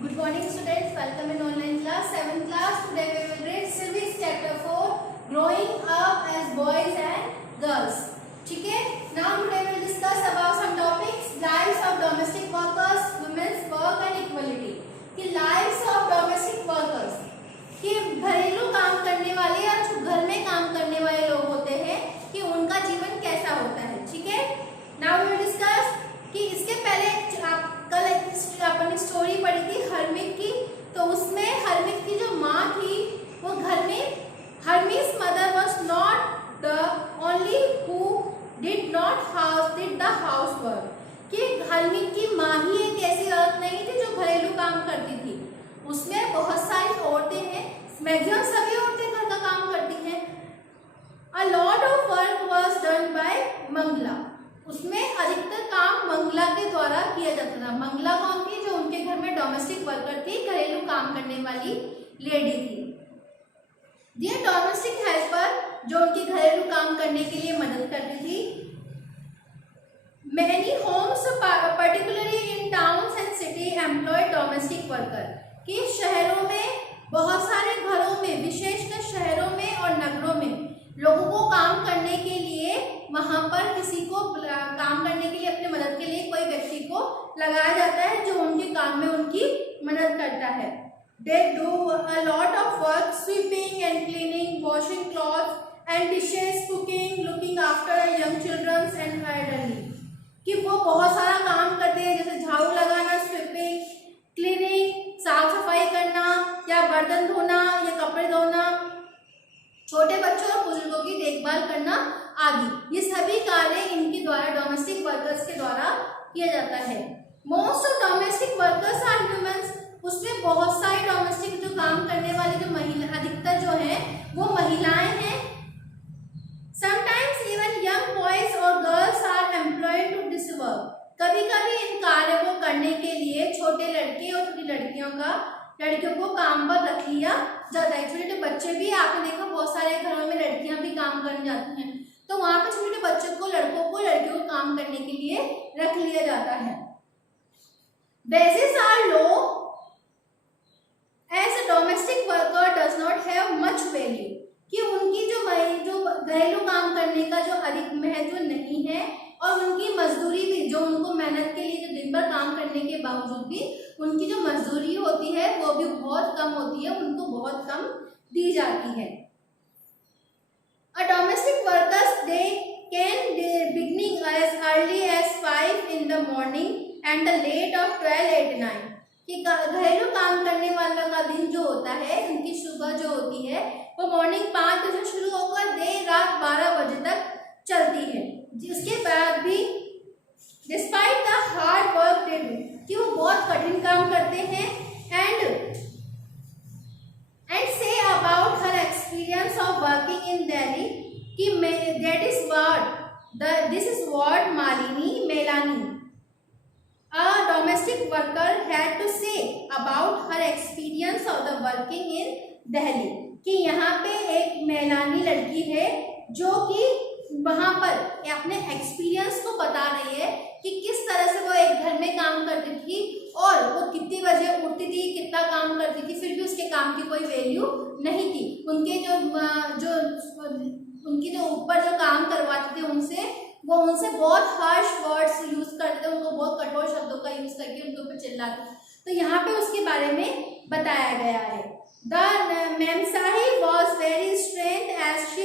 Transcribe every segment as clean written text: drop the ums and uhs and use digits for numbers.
Good morning students, welcome in online class, 7th class. Today we will read civics chapter 4, growing up as boys and girls. ठीक है? Now today we will discuss about some topics, lives of domestic workers, women's work and equality. कि lives of domestic workers, कि घरेलू काम करने वाले या जो घर में काम करने वाले लोग होते हैं कि उनका जीवन कैसा होता है. ठीक है? Now we will discuss कि इसके पहले कल अपन स्टोरी पढ़ी थी हर्मिक की, तो उसमें हर्मिक की जो माँ थी वो घर में, Hermès mother was not the only who did the house work, कि हर्मिक की माँ ही एक ऐसी औरत नहीं थी जो घरेलू काम करती थी. उसमें बहुत सारी औरतें हैं, मैक्सिमम सभी औरतें घर का काम करती हैं. A lot of work was done by Mangala, उसमें अधिकतर काम मंगला के द्वारा किया जाता था. मंगला कौन थी? जो उनके घर में डोमेस्टिक वर्कर थी, घरेलू काम करने वाली लेडी थी. ये डोमेस्टिक हेल्पर जो उनकी घरेलू काम करने के लिए मदद करती थी. Many homes particularly in towns and city employ domestic worker, कि शहरों में, बहुत सारे घरों में, विशेषकर शहरों में और नगरों में लोगों को काम करने के लिए, वहां पर किसी को काम करने के लिए, अपने मदद के लिए कोई व्यक्ति को लगाया जाता है जो उनके काम में उनकी मदद करता है. They do a lot of work, sweeping and cleaning, washing clothes and dishes, cooking, looking after young children and elderly, कि वो बहुत सारा काम करते हैं, जैसे झाड़ू लगाना, स्वीपिंग, क्लीनिंग, साफ सफाई करना, या बर्तन धोना या कपड़े धोना, छोटे बच्चों और बुजुर्गों की देखभाल करना आदि. ये सभी कार्य इनके द्वारा, डोमेस्टिक वर्कर्स के द्वारा किया जाता है. Most of domestic workers are humans, उसमें बहुत सारे डोमेस्टिक जो काम करने वाले जो महिला, अधिकतर जो हैं वो महिलाएं हैं. समटाइम्स इवन यंग बॉयज और girls are employed to this work, कभी कभी इन कार्यों को करने के लिए छोटे लड़के और छोटी लड़कियों को काम पर रख लिया जाता है. छोटे छोटे बच्चे भी, आपने देखा बहुत सारे घरों में लड़कियां भी काम करने जाती हैं, तो वहां पर छोटे छोटे बच्चों को, लड़कों को, लड़कियों को काम करने के लिए रख लिया जाता है. Wages are low as a domestic worker does not have much value, कि उनकी जो घरेलू काम करने का जो अधिक महत्व नहीं है, और उनकी मजदूरी भी, जो उनको मेहनत के लिए जो दिन भर काम करने के बावजूद भी उनकी जो मजदूरी होती है वो भी बहुत कम होती है, उनको बहुत कम दी जाती है. A domestic workers they can beginning as early as 5 in the morning and the late of 12 at night, कि घरेलू काम करने वालों का दिन जो होता है, उनकी सुबह जो होती है वो मॉर्निंग 5 बजे शुरू होकर देर रात 12 बजे तक चलती है. जिसके बाद भी despite the hard work they do, कि वो बहुत कठिन काम करते हैं. And say about her experience of working in Delhi, कि this is what Melanie a domestic worker had to say about her experience of the working in Delhi, कि यहाँ पे एक मेलानी लड़की है जो कि वहाँ पर अपने एक्सपीरियंस को बता रही है कि किस तरह से वो एक घर में काम करती थी और वो कितनी बजे उठती थी, कितना काम करती थी, फिर भी उसके काम की कोई वैल्यू नहीं थी. उनकी जो ऊपर जो काम करवाते थे वो उनसे बहुत हार्श वर्ड्स यूज करते थे, उनको बहुत कठोर शब्दों का यूज करके उनके ऊपर चिल्लाते. तो यहाँ पे उसके बारे में बताया गया है. The memsahib was very strength as she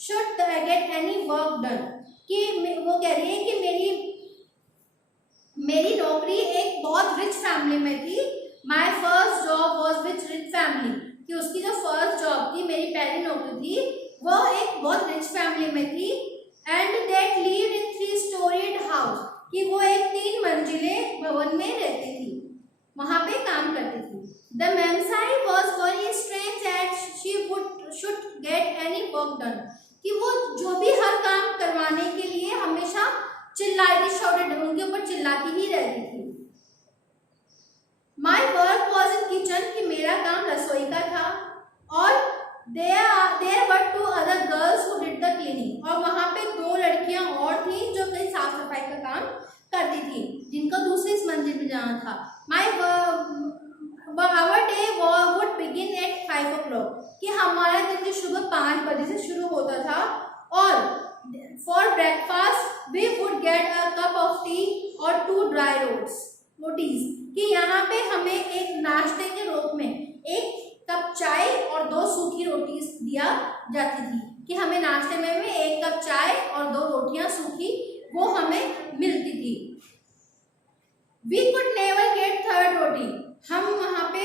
should get any work done, कि वो कह रही है कि मेरी नौकरी एक बहुत रिच फैमिली में थी. My first job was with rich family, कि उसकी जो फर्स्ट जॉब थी, मेरी पहली नौकरी थी, वो एक बहुत रिच फैमिली में थी. And that lived in 3-storied house, कि वो एक 3 मंजिले भवन में रहती थी, वहां पे काम करती थी. The memsahib was very strength at she should get any work done, कि वो जो भी हर काम करवाने के लिए हमेशा चिल्लाती, शाउटेड, उनके ऊपर चिल्लाती ही रहती थी. My work was in kitchen, कि मेरा काम रसोई का था. और there were 2 other girls who did the cleaning, और वहां पे 2 लड़कियां और थी जो कहीं साफ सफाई का काम करती थी, जिनको दूसरी मंजिल में जाना था. 5 o'clock, कि हमारा दिन जो सुबह 5 बजे से शुरू होता था और for breakfast we would get a cup of tea और 2 ड्राई रोटीज, कि यहाँ पे हमें एक नाश्ते के रूप में 1 कप चाय और 2 सूखी रोटी दिया जाती थी, कि हमें नाश्ते में 1 कप चाय और 2 रोटियां सूखी वो हमें मिलती थी। We could never get third रोटी, हम वहां पे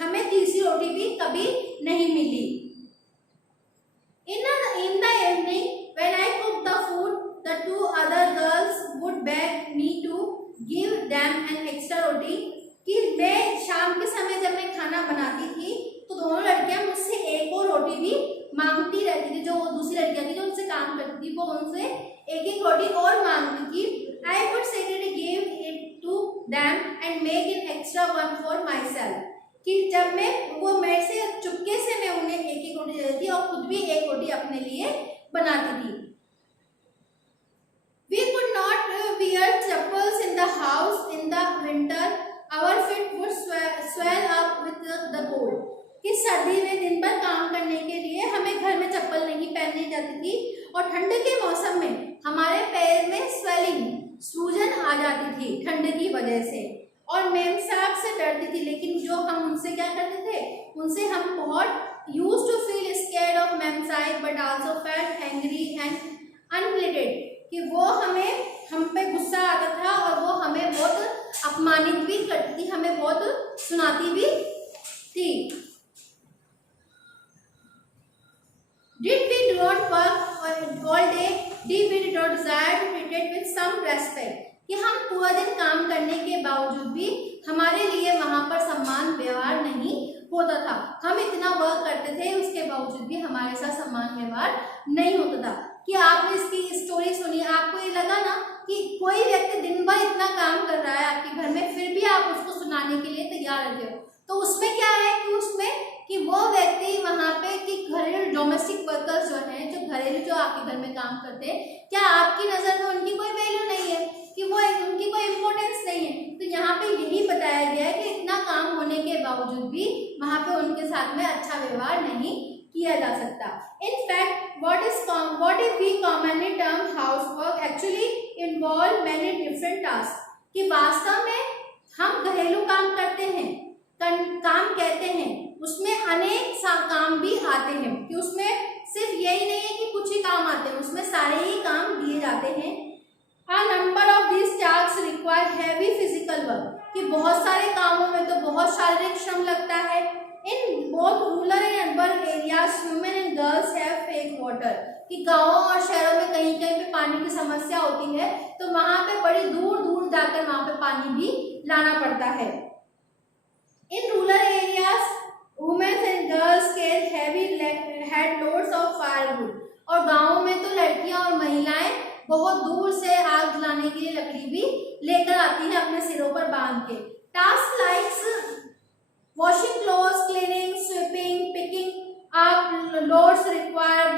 हमें तीसरी रोटी भी कभी नहीं मिली। In the evening when I cooked the food, the 2 other girls would beg me to give them an extra रोटी, कि मैं शाम के समय जब मैं खाना बनाती थी तो दोनों लड़कियां मुझसे एक और रोटी भी मांगती रहती थी, जो दूसरी लड़कियां थी जो उनसे काम करती थी वो उनसे एक रोटी और मांगती थी। I would secretly give it to them and make an extra one for myself, कि जब मैं वो मेरे से चुपके से मैं उन्हें एक रोटी देती थी और खुद भी एक रोटी अपने लिए बनाती थी। We could not wear chappals in the house in the winter, our feet would swell up with the cold, कि सर्दी में दिन भर काम करने के लिए हमें घर में चप्पल नहीं पहननी जाती थी और ठंड के मौसम में हमारे पैर में स्वेलिंग सूजन आ जाती थी ठंड की वजह से, और मेम साहब से डरती थी, लेकिन जो हम उनसे क्या करते थे, उनसे हम बहुत used to feel scared of memsahib but also felt angry and unplated, कि वो हम पे गुस्सा आता था और वो हमें बहुत अपमानित भी करती थी, हमें बहुत सुनाती भी थी। Did we not work all day? Did we not desire to be treated with some respect? कि हम पूरा दिन काम करने के बावजूद भी हमारे लिए वहाँ पर सम्मान व्यवहार नहीं होता था, हम इतना वर्क करते थे उसके बावजूद भी हमारे साथ सम्मान व्यवहार नहीं होता था। कि आपने इसकी स्टोरी सुनी, आपको ये लगा ना कि कोई व्यक्ति दिन भर इतना काम कर रहा है आपके घर में, फिर भी आप उसको सुनाने के लिए तैयार रहते हो, तो उसमें क्या है कि उसमें कि वो व्यक्ति वहाँ पे कि घरेलू डोमेस्टिक वर्कर्स जो हैं, जो घरेलू जो आपके घर में काम करते हैं, क्या आपकी नज़र में उनकी कोई वैल्यू नहीं है, कि वो उनकी कोई इम्पोर्टेंस नहीं है? तो यहाँ पे यही बताया गया है कि इतना काम होने के बावजूद भी वहाँ पे उनके साथ में अच्छा व्यवहार नहीं किया जा सकता। In fact, what if we commonly term housework actually involve many different tasks, कि वास्तव में हम घरेलू काम करते हैं, काम कहते हैं, उसमें अनेक काम भी आते हैं, कि उसमें सिर्फ यही नहीं है कि कुछ ही काम आते हैं, उसमें सारे ही काम दिए जाते हैं। A number of these tasks require heavy physical work, कि बहुत सारे कामों में तो बहुत शारीरिक श्रम लगता है। In both rural and urban areas, women and girls have faced water, कि गांवों और शहरों में कहीं कहीं पे पानी की समस्या होती है, तो वहां पे बड़ी दूर दूर जाकर वहां पे पानी भी लाना पड़ता है। In rural areas, women and girls carry heavy head loads of firewood, और गांवों में तो लड़कियां और महिलाएं बहुत दूर से आग जलाने के लिए लकड़ी भी लेकर आती हैं अपने सिरों पर बांध के। Task like washing clothes, cleaning, sweeping, picking up loads require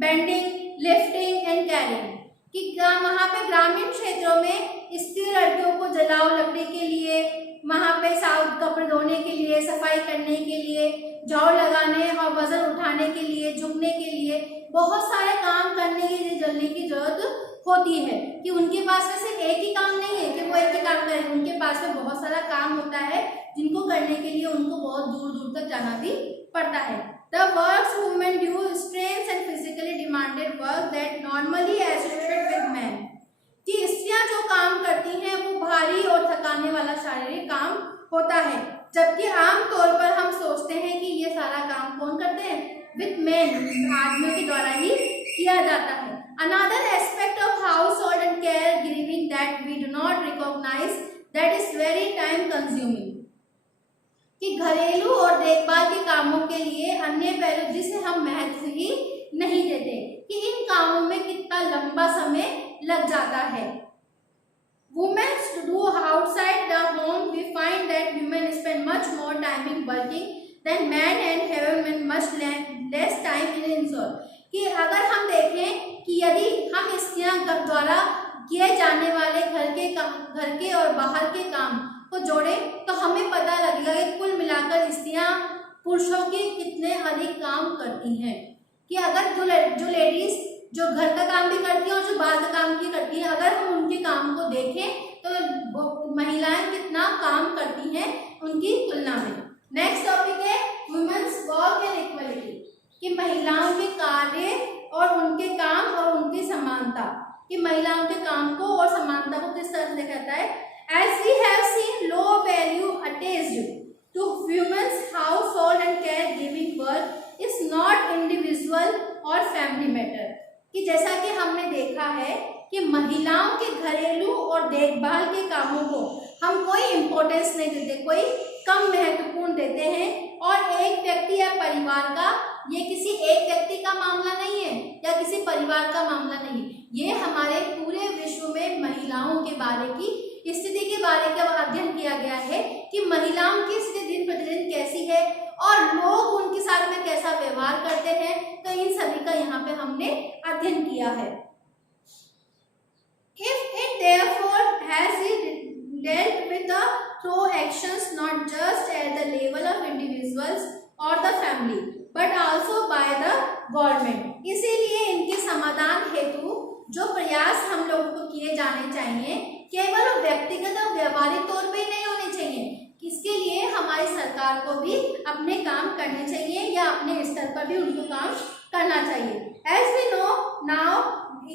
bending, lifting and carrying, कि वहाँ पे ग्रामीण क्षेत्रों में स्त्री लड़कियों को जलाओ लकड़ी के लिए, वहाँ पे साफ कपड़े धोने के लिए, सफाई करने के लिए, झाड़ू लगाने और वजन उठाने के लिए, झुकने के लिए, बहुत सारे काम करने के लिए जलने की जरूरत होती है, कि उनके पास में सिर्फ एक ही काम नहीं है कि वो एक ही काम करें, उनके पास में बहुत सारा काम होता है जिनको करने के लिए उनको बहुत दूर दूर तक जाना भी पड़ता है। The works women do strange and physically demanded work that normally associated with men, कि स्त्रियां जो काम करती हैं वो भारी और थकाने वाला शारीरिक काम होता है, जबकि आम तौर पर हम सोचते हैं कि ये सारा काम कौन करते हैं, विद मेन, आदमियों के द्वारा ही किया जाता है। Another aspect of household and caregiving that we do not recognize, that is very time consuming, कि घरेलू और देखभाल के कामों के लिए अन्य पहलू जिसे हम महत्व ही नहीं देते, कि इन कामों में कितना लंबा समय लग जाता है। Women do outside the home, we find that women spend much more time in working than men and have much less time in insole, कि अगर हम देखें कि यदि हम स्त्रियां द्वारा किए जाने वाले घर के और बाहर के काम को को जोड़ें तो हमें पता लगेगा कि कुल मिलाकर स्त्रियां पुरुषों के कितने अधिक काम करती हैं। कि अगर जो लेडीज जो घर का काम भी करती हैं और जो बाहर का काम भी करती हैं, अगर हम उनके काम को देखें तो महिलाएं कितना काम करती हैं उनकी तुलना में। नेक्स्ट टॉपिक है वुमेन्स वर्क एंड इक्वलिटी, कि महिलाओं के कार्य और उनके काम और उनकी समानता, कि महिलाओं के काम को और समानता को किस तरह से देखा जाता है। As we have seen, low value attached to women's household and caregiving work is not individual or family matter, कि जैसा कि हमने देखा है कि महिलाओं के घरेलू और देखभाल के कामों को हम कोई इम्पोर्टेंस नहीं देते, कोई कम महत्वपूर्ण देते हैं, और एक व्यक्ति या परिवार का, ये किसी एक व्यक्ति का मामला नहीं है या किसी परिवार का मामला नहीं है, ये हमारे पूरे विश्व में महिलाओं के बारे की स्थिति के बारे का अध्ययन किया गया है कि महिलाओं की स्थिति दिन प्रतिदिन कैसी है और लोग उनके साथ में कैसा व्यवहार करते हैं। तो इन सभी का यहाँ पे हमने अध्ययन किया है। If it therefore has it dealt with the through actions not just at the level of individuals or the family but also by the government, इसीलिए इनके समाधान हेतु जो प्रयास हम लोगों को किए जाने चाहिए केवल व्यक्तिगत और व्यावहारिक तौर पे ही नहीं होने चाहिए, इसके लिए हमारी सरकार को भी अपने काम करने चाहिए या अपने स्तर पर भी उनको काम करना चाहिए। As we know now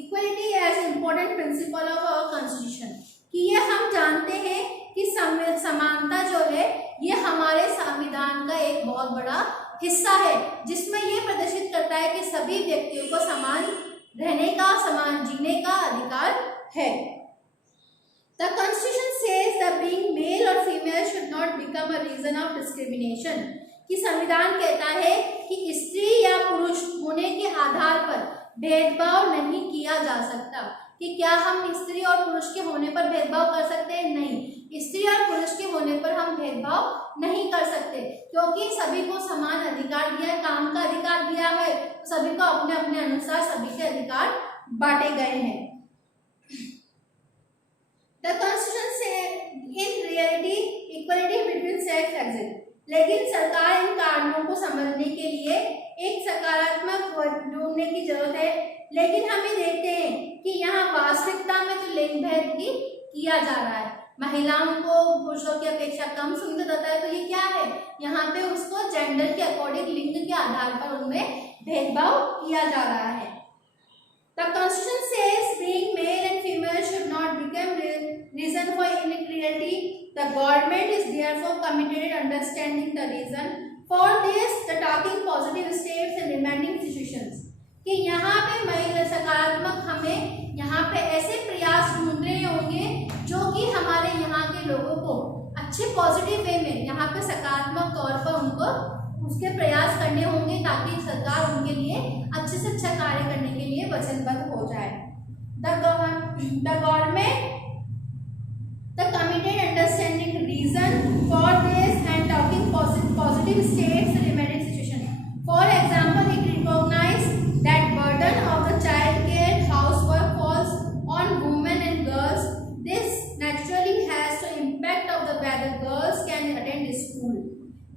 equality as important principle of our constitution, कि ये हम जानते हैं कि समानता जो है ये हमारे संविधान का एक बहुत बड़ा हिस्सा है, जिसमें ये प्रदर्शित करता है कि सभी व्यक्तियों को समान रहने का, समान जीने का अधिकार है। The Constitution says that being male or female should not become a reason of discrimination, कि संविधान कहता है कि स्त्री या पुरुष होने के आधार पर भेदभाव नहीं किया जा सकता। कि क्या हम स्त्री और पुरुष के होने पर भेदभाव कर सकते हैं? नहीं, स्त्री और पुरुष के होने पर हम भेदभाव नहीं कर सकते, क्योंकि सभी को समान अधिकार दिया है, काम का अधिकार दिया है, सभी को अपने अपने अनुसार सभी के अधिकार बांटे गए हैं। The Constitution says in reality equality between sex exists, लेकिन सरकार इन कारणों को समझने के लिए एक सकारात्मक ढूंढने की जरूरत है। लेकिन हम ये देखते हैं कि यहाँ वास्तविकता में जो लिंग भेद किया जा रहा है, महिलाओं को पुरुषों की अपेक्षा कम सुविधा देता है, तो ये क्या है, यहाँ पे उसको जेंडर के अकॉर्डिंग, लिंग के आधार पर उनमें भेदभाव किया जा रहा है। The Constitution says being male and female should not become reason for inequality. The government is therefore committed in understanding the reason for this, the talking positive steps and remaining situations, कि यहाँ पे महिला सकारात्मक हमें यहाँ पे ऐसे प्रयास ढूंढने होंगे जो कि हमारे यहाँ के लोगों को अच्छे पॉजिटिव वे में यहाँ पे सकारात्मक तौर पर उनको उसके प्रयास करने होंगे, ताकि सरकार उनके लिए अच्छे से अच्छा कार्य करने के लिए वचनबद्ध हो जाए। The government the committed understanding reason for this and talking positive states and remedial situation. For example, it recognized that burden of the child care housework falls on women and girls. This naturally has the impact of the whether girls can attend school,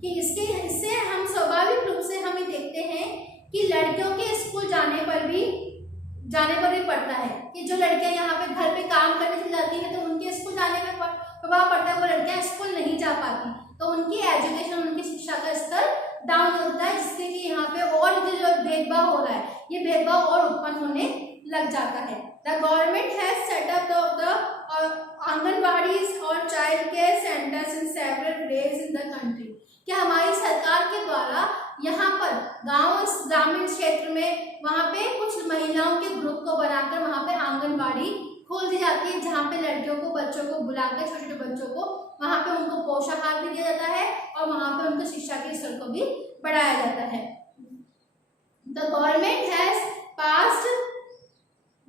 कि इससे हम स्वाभाविक रूप से हमें देखते हैं कि लड़कियों के स्कूल जाने पर भी पड़ता है, कि जो लड़कियां यहाँ पे घर पे काम करने से जाती हैं तो उनके स्कूल जाने में प्रभाव पड़ता है, वो लड़कियां स्कूल नहीं जा पाती, तो उनकी एजुकेशन, उनकी शिक्षा का स्तर डाउन होता है, जिससे कि यहाँ पे और जो भेदभाव हो रहा है, ये भेदभाव और उत्पन्न होने लग जाता है। The government has set up the anganwadis और child care centres in several places in the country, कि हमारी सरकार के द्वारा यहाँ पर ग्रामीण क्षेत्र में वहाँ पे कुछ महिलाओं के ग्रुप को बनाकर वहाँ पे आंगनबाड़ी खोल दी जाती है, जहाँ पे लड़कियों को, बच्चों को बुलाकर, छोटे छोटे बच्चों को वहाँ पे उनको पोषाहार भी दिया जाता है और वहाँ पे उनको शिक्षा के स्तर को भी बढ़ाया जाता है। The government has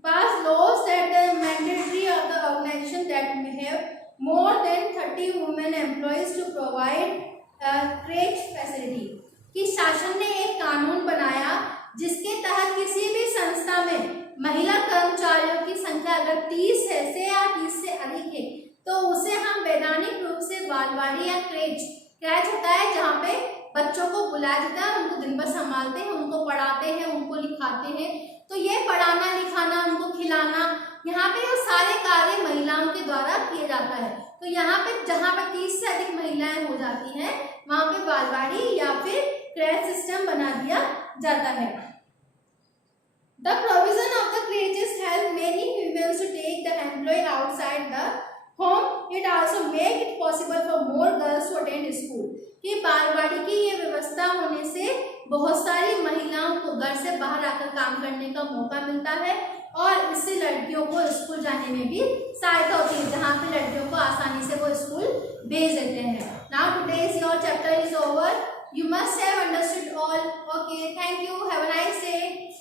passed laws that are mandatory of the organization that may have more than 30 women employees to provide crèche facility, कि शासन ने एक कानून बनाया जिसके तहत किसी भी संस्था में महिला कर्मचारियों की संख्या अगर 30 है से या 30 से अधिक है तो उसे हम वैधानिक रूप से बालवाड़ी या क्रेच। क्रेच होता है जहाँ पे बच्चों को बुलाया जाता है, उनको दिन भर संभालते हैं, उनको पढ़ाते हैं, उनको लिखाते हैं। तो ये पढ़ाना लिखाना, उनको खिलाना, यहाँ पे वो सारे कार्य महिलाओं के द्वारा किया जाता है। तो यहाँ पे जहाँ पे 30 से अधिक महिलाएं हो जाती हैं वहाँ पे बालवाड़ी या फिर क्रेच सिस्टम बना दिया जाता है। The provision of the creches help many women to take the employee outside the home. It also make it possible for more girls to attend school. कि बालवाड़ी की ये व्यवस्था होने से बहुत सारी महिलाओं को घर से बाहर आकर काम करने का मौका मिलता है और इससे लड़कियों को स्कूल जाने में भी सहायता होती है, जहाँ पे लड़कियों को आसानी से वो स्कूल भेज देते हैं। Now today's your chapter is over. You must have understood all. Okay, thank you. Have a nice day.